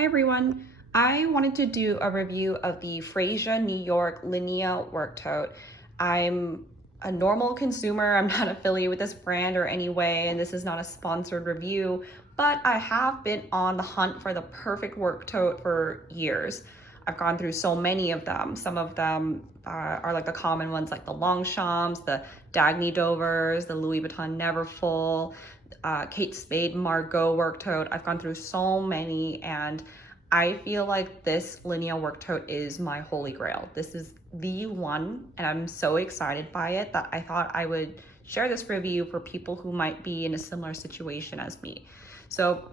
Hi everyone. I wanted to do a review of the Freja New York Linnea work tote. I'm a normal consumer. I'm not affiliated with this brand or any way, and this is not a sponsored review, but I have been on the hunt for the perfect work tote for years. I've gone through so many of them. Some of them are like the common ones, like the Longchamps, the Daye Dovers, the Louis Vuitton Neverfull, Kate Spade Margot work tote. I've gone through so many, and I feel like this Linnea work tote is my holy grail. This is the one, and I'm so excited by it that I thought I would share this review for people who might be in a similar situation as me. So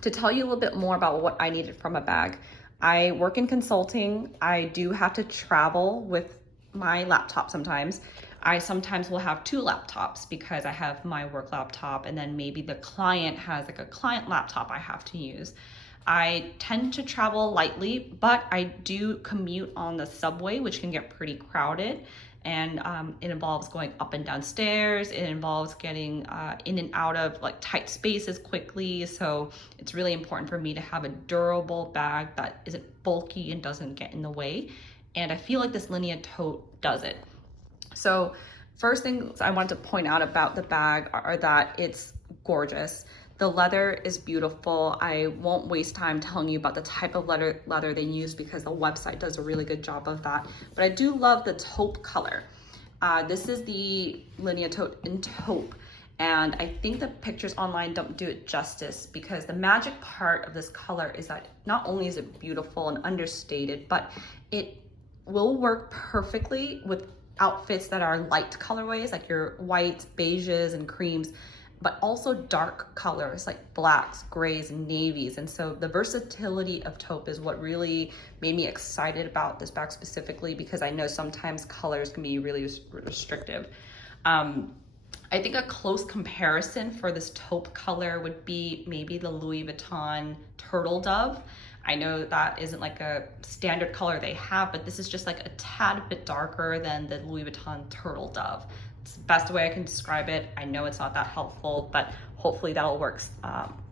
to tell you a little bit more about what I needed from a bag, I work in consulting. I do have to travel with my laptop sometimes. I sometimes will have two laptops because I have my work laptop and then maybe the client has like a client laptop I have to use. I tend to travel lightly, but I do commute on the subway, which can get pretty crowded. And it involves going up and down stairs. It involves getting in and out of like tight spaces quickly. So it's really important for me to have a durable bag that isn't bulky and doesn't get in the way. And I feel like this Linnea tote does it. So first things I want to point out about the bag are that it's gorgeous. The leather is beautiful. I won't waste time telling you about the type of leather they use because the website does a really good job of that. But I do love the taupe color. This is the Linnea tote in taupe. And I think the pictures online don't do it justice because the magic part of this color is that not only is it beautiful and understated, but it will work perfectly with outfits that are light colorways, like your whites, beiges, and creams, but also dark colors like blacks, grays, and navies. And so the versatility of taupe is what really made me excited about this bag specifically, because I know sometimes colors can be really restrictive. I think a close comparison for this taupe color would be maybe the Louis Vuitton Turtle Dove. I know that isn't like a standard color they have, but this is just like a tad bit darker than the Louis Vuitton Turtle Dove. It's the best way I can describe it. I know it's not that helpful, but hopefully that works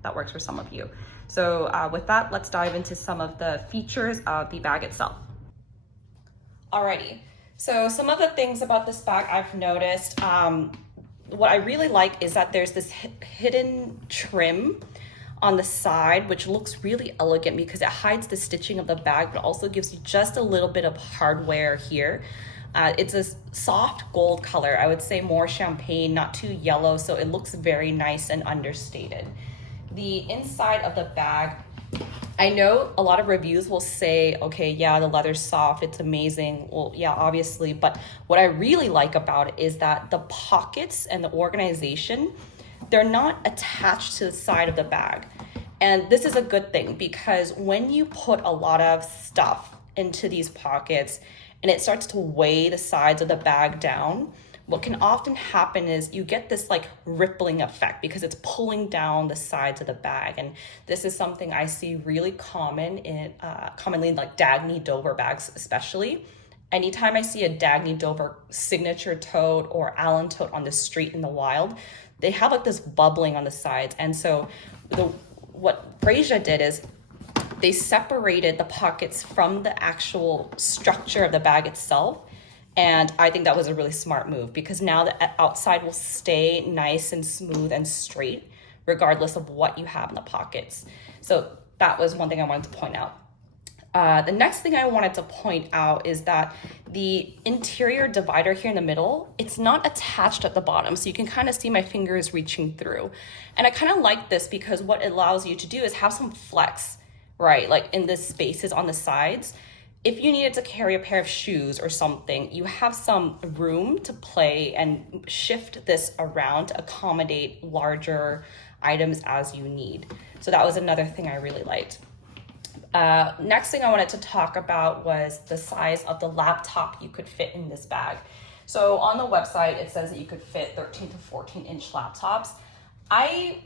for some of you. So with that, let's dive into some of the features of the bag itself. Alrighty, so some of the things about this bag I've noticed, what I really like is that there's this hidden trim on the side, which looks really elegant because it hides the stitching of the bag, but also gives you just a little bit of hardware here. It's a soft gold color. I would say more champagne, not too yellow, so it looks very nice and understated. The inside of the bag, I know a lot of reviews will say, okay, yeah, the leather's soft, it's amazing. Well, yeah, obviously, but what I really like about it is that the pockets and the organization, they're not attached to the side of the bag. And this is a good thing because when you put a lot of stuff into these pockets and it starts to weigh the sides of the bag down, what can often happen is you get this like rippling effect because it's pulling down the sides of the bag. And this is something I see really commonly in like Daye Dover bags, especially. Anytime I see a Daye Dover signature tote or Allen tote on the street in the wild, they have like this bubbling on the sides. And so what Freja did is they separated the pockets from the actual structure of the bag itself. And I think that was a really smart move because now the outside will stay nice and smooth and straight, regardless of what you have in the pockets. So that was one thing I wanted to point out. The next thing I wanted to point out is that the interior divider here in the middle, it's not attached at the bottom. So you can kind of see my fingers reaching through. And I kind of like this because what it allows you to do is have some flex, right? Like in the spaces on the sides. If you needed to carry a pair of shoes or something, you have some room to play and shift this around to accommodate larger items as you need. So that was another thing I really liked. Next thing I wanted to talk about was the size of the laptop you could fit in this bag. So on the website, it says that you could fit 13 to 14 inch laptops. I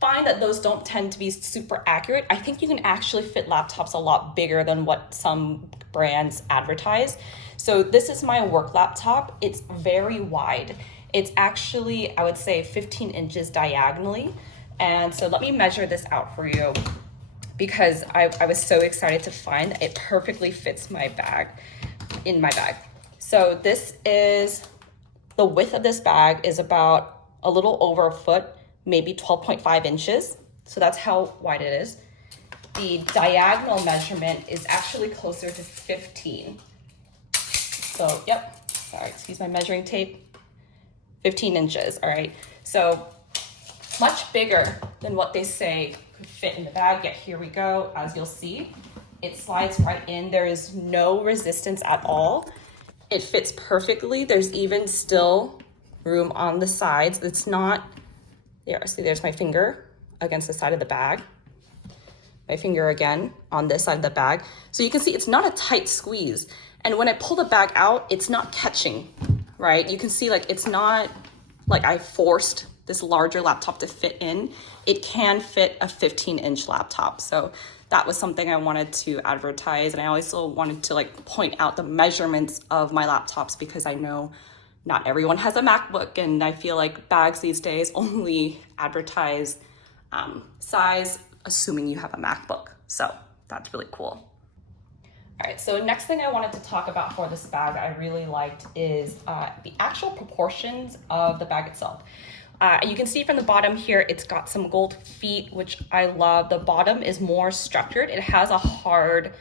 find that those don't tend to be super accurate. I think you can actually fit laptops a lot bigger than what some brands advertise. So this is my work laptop. It's very wide. It's actually, I would say 15 inches diagonally. And so let me measure this out for you. because I was so excited to find that it perfectly fits my bag, in my bag. So this is, the width of this bag is about a little over a foot, maybe 12.5 inches. So that's how wide it is. The diagonal measurement is actually closer to 15. So, yep, sorry, excuse my measuring tape, 15 inches, all right? So much bigger than what they say could fit in the bag, yet here we go. As you'll see, it slides right in. There is no resistance at all. It fits perfectly. There's even still room on the sides. It's not, there, see, there's my finger against the side of the bag. My finger again on this side of the bag. So you can see it's not a tight squeeze. And when I pull the bag out, it's not catching, right? You can see like it's not like I forced this larger laptop to fit in. It can fit a 15-inch laptop. So that was something I wanted to advertise. And I also wanted to like point out the measurements of my laptops, because I know not everyone has a MacBook, and I feel like bags these days only advertise size, assuming you have a MacBook. So that's really cool. All right, so next thing I wanted to talk about for this bag I really liked is the actual proportions of the bag itself. You can see from the bottom here, it's got some gold feet, which I love. The bottom is more structured. It has a hard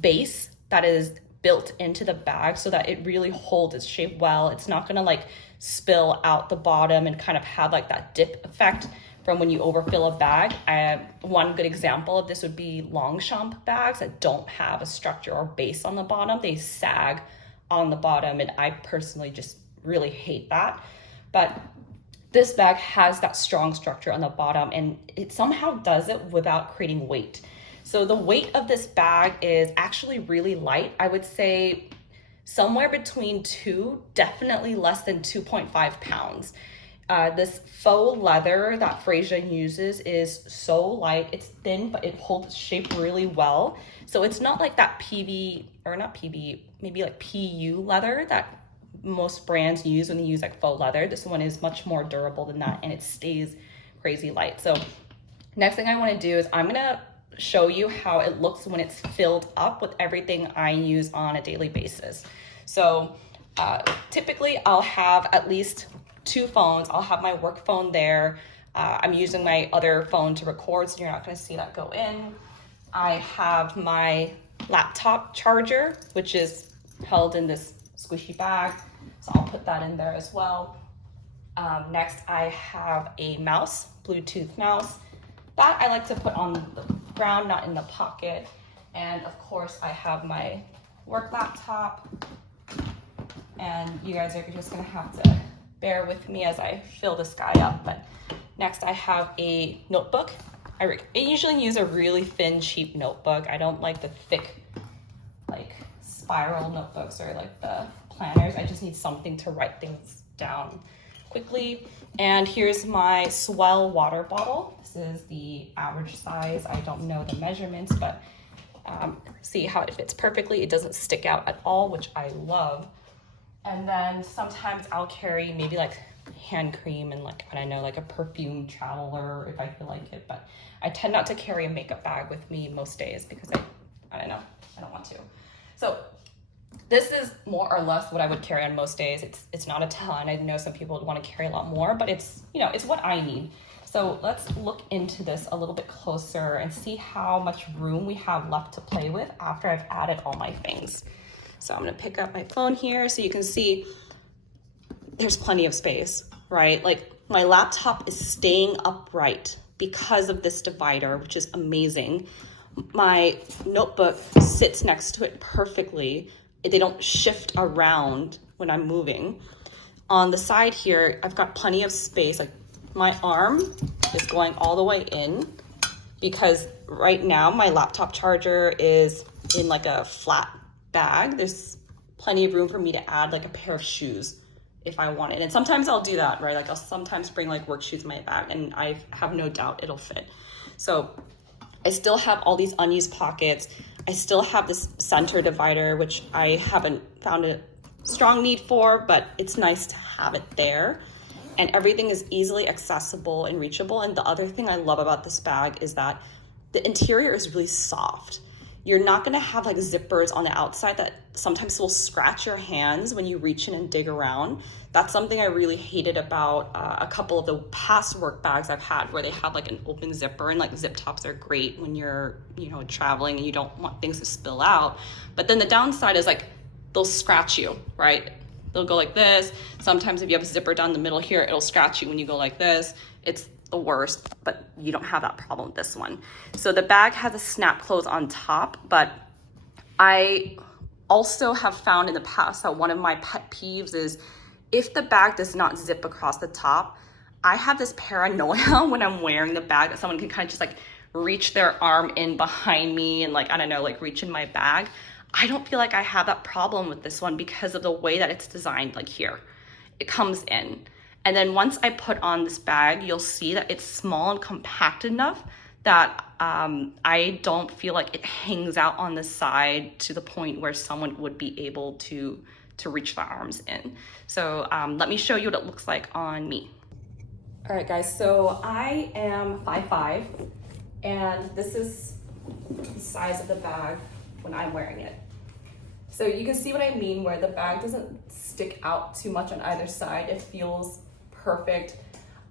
base that is built into the bag so that it really holds its shape well. It's not gonna like spill out the bottom and kind of have like that dip effect from when you overfill a bag. One good example of this would be Longchamp bags that don't have a structure or base on the bottom. They sag on the bottom, and I personally just really hate that. But this bag has that strong structure on the bottom, and it somehow does it without creating weight. So the weight of this bag is actually really light. I would say somewhere between 2, definitely less than 2.5 pounds. This faux leather that Freja uses is so light. It's thin, but it holds shape really well. So it's not like that PV, or not PV, maybe like PU leather that most brands use when they use like faux leather. This one is much more durable than that, and it stays crazy light. So next thing I want to do is I'm gonna show you how it looks when it's filled up with everything I use on a daily basis. So typically I'll have at least 2 phones. I'll have my work phone there. I'm using my other phone to record, so you're not gonna see that go in. I have my laptop charger, which is held in this squishy bag, so I'll put that in there as well. Next, I have a mouse, Bluetooth mouse. That I like to put on the ground, not in the pocket. And of course, I have my work laptop. And you guys are just gonna have to bear with me as I fill this guy up. But next, I have a notebook. I usually use a really thin, cheap notebook. I don't like the thick, like spiral notebooks or like the planners. I just need something to write things down quickly. And here's my Swell water bottle. This is the average size. I don't know the measurements, but see how it fits perfectly. It doesn't stick out at all, which I love. And then sometimes I'll carry maybe like hand cream and like, I know, like a perfume traveler if I feel like it, but I tend not to carry a makeup bag with me most days because I don't know, I don't want to. So this is more or less what I would carry on most days. It's not a ton. I know some people would want to carry a lot more, but it's, you know, it's what I need. So let's look into this a little bit closer and see how much room we have left to play with after I've added all my things. So I'm gonna pick up my phone here so you can see there's plenty of space, right? Like my laptop is staying upright because of this divider, which is amazing. My notebook sits next to it perfectly. They don't shift around when I'm moving. On the side here, I've got plenty of space. Like my arm is going all the way in because right now my laptop charger is in like a flat bag. There's plenty of room for me to add like a pair of shoes if I want it. And sometimes I'll do that, right? Like I'll sometimes bring like work shoes in my bag and I have no doubt it'll fit. So I still have all these unused pockets. I still have this center divider, which I haven't found a strong need for, but it's nice to have it there. And everything is easily accessible and reachable. And the other thing I love about this bag is that the interior is really soft. You're not gonna have like zippers on the outside that sometimes will scratch your hands when you reach in and dig around. That's something I really hated about a couple of the past work bags I've had where they have like an open zipper, and like zip tops are great when you're, you know, traveling and you don't want things to spill out. But then the downside is like they'll scratch you, right? They'll go like this. Sometimes if you have a zipper down the middle here, it'll scratch you when you go like this. It's the worst, but you don't have that problem with this one. So the bag has a snap close on top, but I also have found in the past that one of my pet peeves is if the bag does not zip across the top, I have this paranoia when I'm wearing the bag that someone can kind of just like reach their arm in behind me and like, I don't know, like reach in my bag. I don't feel like I have that problem with this one because of the way that it's designed. Like here, it comes in. And then once I put on this bag, you'll see that it's small and compact enough that I don't feel like it hangs out on the side to the point where someone would be able to reach their arms in. So let me show you what it looks like on me. All right, guys, so I am 5'5", and this is the size of the bag when I'm wearing it. So you can see what I mean, where the bag doesn't stick out too much on either side. It feels perfect.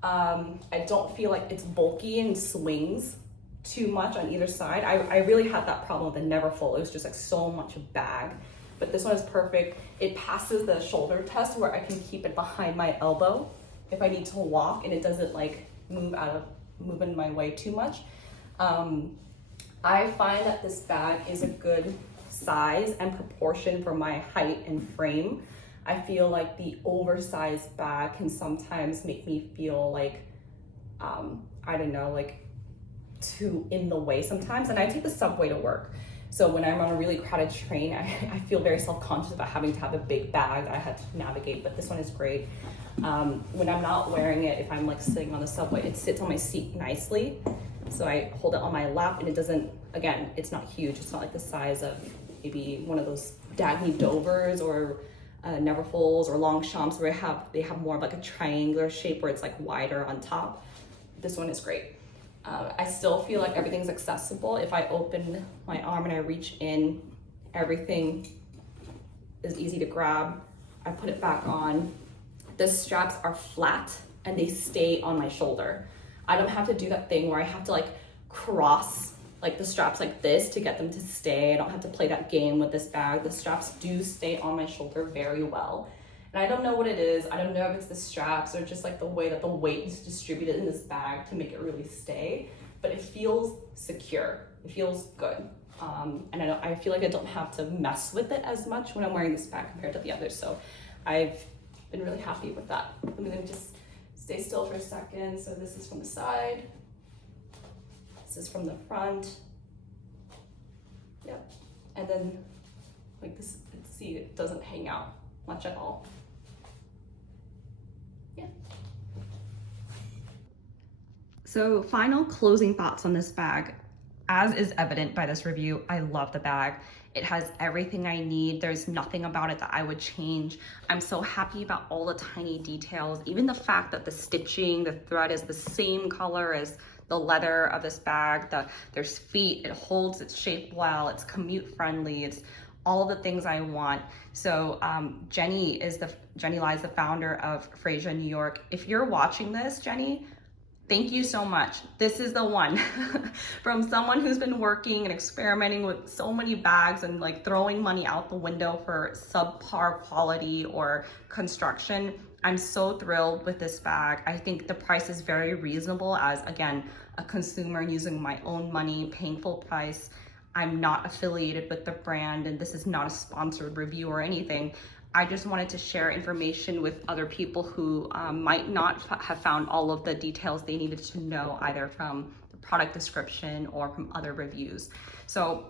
I don't feel like it's bulky and swings too much on either side. I really had that problem with the Neverfull. It was just like so much bag, but this one is perfect. It passes the shoulder test where I can keep it behind my elbow if I need to walk, and it doesn't like move in my way too much. I find that this bag is a good size and proportion for my height and frame. I feel like the oversized bag can sometimes make me feel like, I don't know, like too in the way sometimes. And I take the subway to work. So when I'm on a really crowded train, I feel very self-conscious about having to have a big bag that I had to navigate, but this one is great. When I'm not wearing it, if I'm like sitting on the subway, it sits on my seat nicely. So I hold it on my lap, and it doesn't, again, it's not huge. It's not like the size of maybe one of those Daye Dovers or Neverfulls or Longchamps where they have more of like a triangular shape where it's like wider on top. This one is great. I still feel like everything's accessible. If I open my arm and I reach in, everything is easy to grab. I put it back on. The straps are flat and they stay on my shoulder. I don't have to do that thing where I have to like cross like the straps like this to get them to stay. I don't have to play that game with this bag. The straps do stay on my shoulder very well. And I don't know what it is. I don't know if it's the straps or just like the way that the weight is distributed in this bag to make it really stay, but it feels secure. It feels good. And I feel like I don't have to mess with it as much when I'm wearing this bag compared to the others. So I've been really happy with that. I'm gonna just stay still for a second. So this is from the side. This is from the front. Yep. And then like this, see, it doesn't hang out much at all. Yeah. So final closing thoughts on this bag. As is evident by this review, I love the bag. It has everything I need. There's nothing about it that I would change. I'm so happy about all the tiny details. Even the fact that the stitching, the thread is the same color as the leather of this bag. There's feet, it holds its shape well, it's commute friendly, it's all the things I want. So Jenny LYS, the founder of Freja New York. If you're watching this, Jenny, thank you so much. This is the one. From someone who's been working and experimenting with so many bags and like throwing money out the window for subpar quality or construction, I'm so thrilled with this bag. I think the price is very reasonable as, again, a consumer using my own money, paying full price. I'm not affiliated with the brand, and this is not a sponsored review or anything. I just wanted to share information with other people who might not have found all of the details they needed to know, either from the product description or from other reviews. So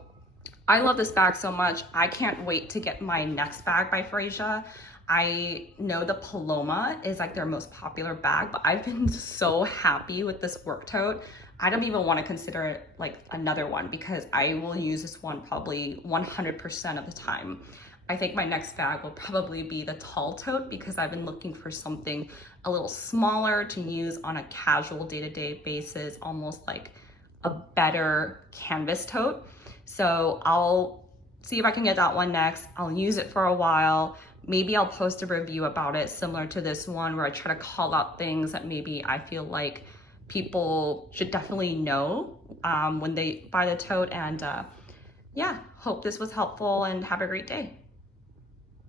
I love this bag so much. I can't wait to get my next bag by Freja. I know the Paloma is like their most popular bag, but I've been so happy with this work tote. I don't even want to consider it like another one because I will use this one probably 100% of the time. I think my next bag will probably be the tall tote because I've been looking for something a little smaller to use on a casual day-to-day basis, almost like a better canvas tote. So I'll see if I can get that one next. I'll use it for a while. Maybe I'll post a review about it similar to this one, where I try to call out things that maybe I feel like people should definitely know when they buy the tote. And yeah, hope this was helpful and have a great day.